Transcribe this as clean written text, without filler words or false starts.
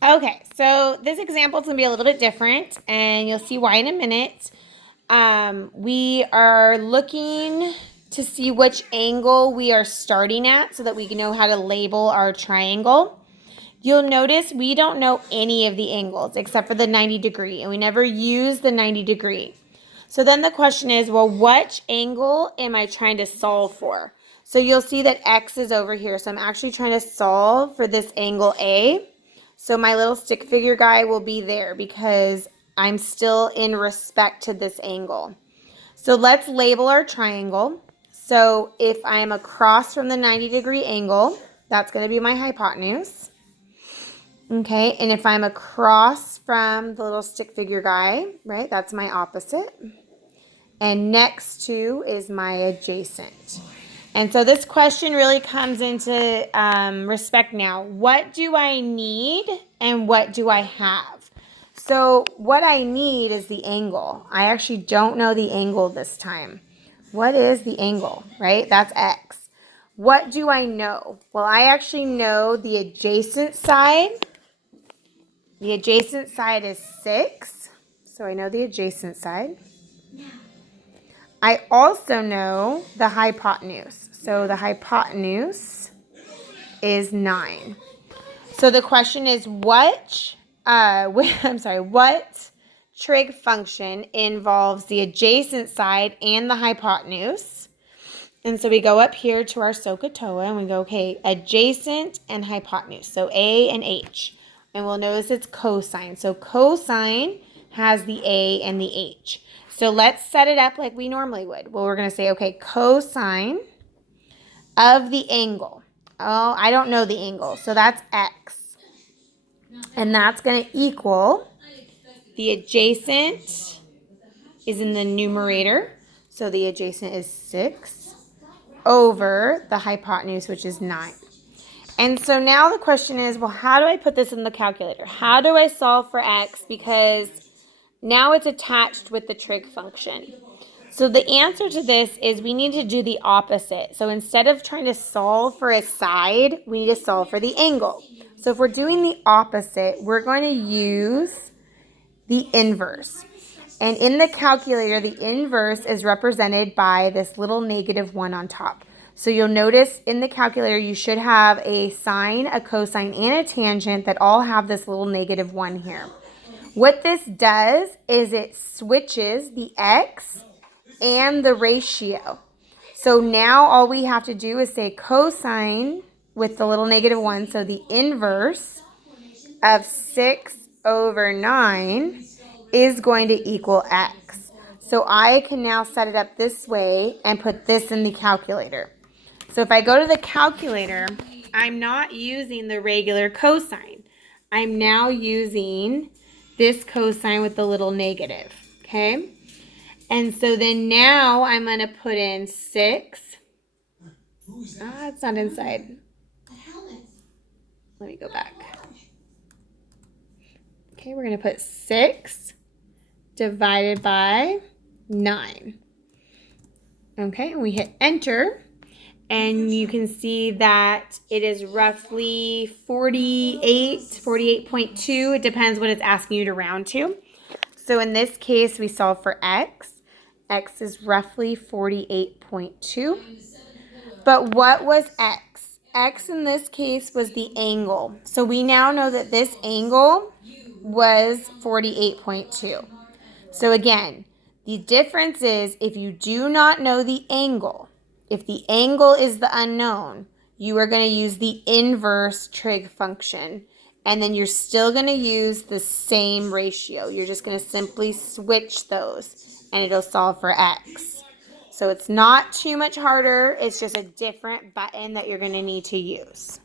Okay, so this example is going to be a little bit different, and you'll see why in a minute. We are looking to see which angle we are starting at so that we can know how to label our triangle. You'll notice we don't know any of the angles except for the 90 degree, and we never use the 90 degree. So then the question is, well, which angle am I trying to solve for? So you'll see that X is over here. So I'm actually trying to solve for this angle A. So my little stick figure guy will be there because I'm still in respect to this angle. So let's label our triangle. So if I am across from the 90 degree angle, that's going to be my hypotenuse. Okay, and if I'm across from the little stick figure guy, right, that's my opposite. And next to is my adjacent. And so this question really comes into respect now. What do I need and what do I have? So what I need is the angle. I actually don't know the angle this time. What is the angle, right? That's X. What do I know? Well, I actually know the adjacent side. The adjacent side is 6. So I know the adjacent side. I also know the hypotenuse. So the hypotenuse is 9. So the question is what trig function involves the adjacent side and the hypotenuse? And so we go up here to our SOHCAHTOA and we go, okay, adjacent and hypotenuse. So A and H. And we'll notice it's cosine. So cosine has the A and the H. So let's set it up like we normally would. Well, we're going to say, okay, cosine of the angle. Oh, I don't know the angle. So that's X. And that's going to equal the adjacent is in the numerator. So the adjacent is 6 over the hypotenuse, which is 9. And so now the question is, well, how do I put this in the calculator? How do I solve for X? Because now it's attached with the trig function. So the answer to this is we need to do the opposite. So instead of trying to solve for a side, we need to solve for the angle. So if we're doing the opposite, we're going to use the inverse. And in the calculator, the inverse is represented by this little -1 on top. So you'll notice in the calculator, you should have a sine, a cosine, and a tangent that all have this little -1 here. What this does is it switches the X and the ratio. So now all we have to do is say cosine with the little -1. So the inverse of 6 over 9 is going to equal X. So I can now set it up this way and put this in the calculator. So if I go to the calculator, I'm not using the regular cosine. I'm now using this cosine with the little negative, okay? And so then now I'm going to put in 6. It's not inside. Let me go back. Okay, we're going to put 6 divided by 9. Okay, and we hit enter. And you can see that it is roughly 48.2. It depends what it's asking you to round to. So in this case, we solve for X. X is roughly 48.2. But what was X? X in this case was the angle. So we now know that this angle was 48.2. So again, the difference is if you do not know the angle, if the angle is the unknown, you are going to use the inverse trig function. And then you're still going to use the same ratio. You're just going to simply switch those and it'll solve for X. So it's not too much harder. It's just a different button that you're going to need to use.